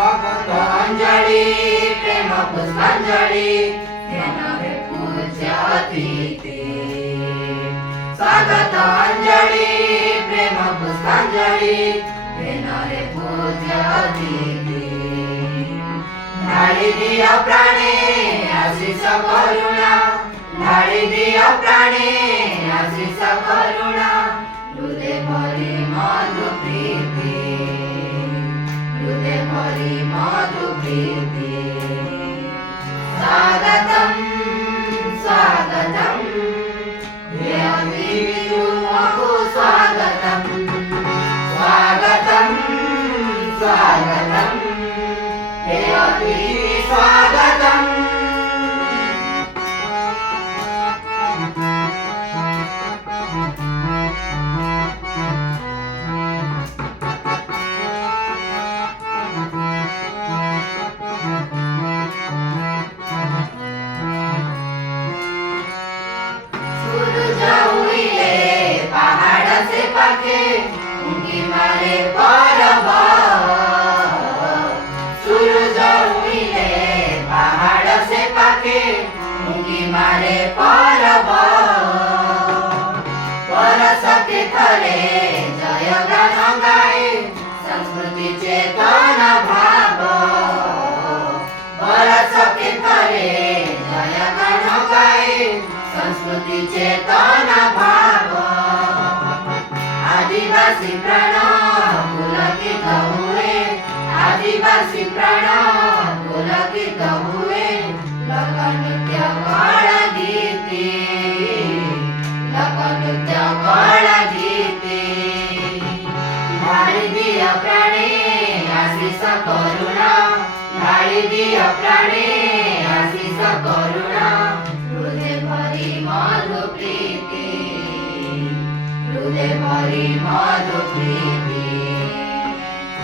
स्वागतांजलि प्रेम पुष्पांजलि ध्यानावे पूज्य अतिथि स्वागतांजलि प्रेम पुष्पांजलि ध्यानावे पूज्य अतिथि ढाळी दिया प्राणे आशीष करुणा ढाळी दिया प्राणे आशीष करुणा हृदय भरी मधु प्रीति हृदय भरी मधु प्रीति स्वागतम स्वागतम हे अतिथि स्वागतम स्वागतम स्वागतम हे अतिथि स्वागतम उनकी मारे परब सूरज उइले पहाड़ से पाके उनकी मारे परब परस के थरे जय गान गाए संस्कृति चेतना भाव परस के थरे जय गान गाए संस्कृति चेतना भाव आदिवासी प्राण पुलकित हुए आदिवासी प्राण पुलकित हुए लोक नृत्य कला गीति लोक नृत्य कला गीति ढाळी दिया प्राणे आशीष करुणा ढाळी दिया प्राणे आशीष करुणा हृदय भरी मधु प्रीति हृदय भरी मधु प्रीति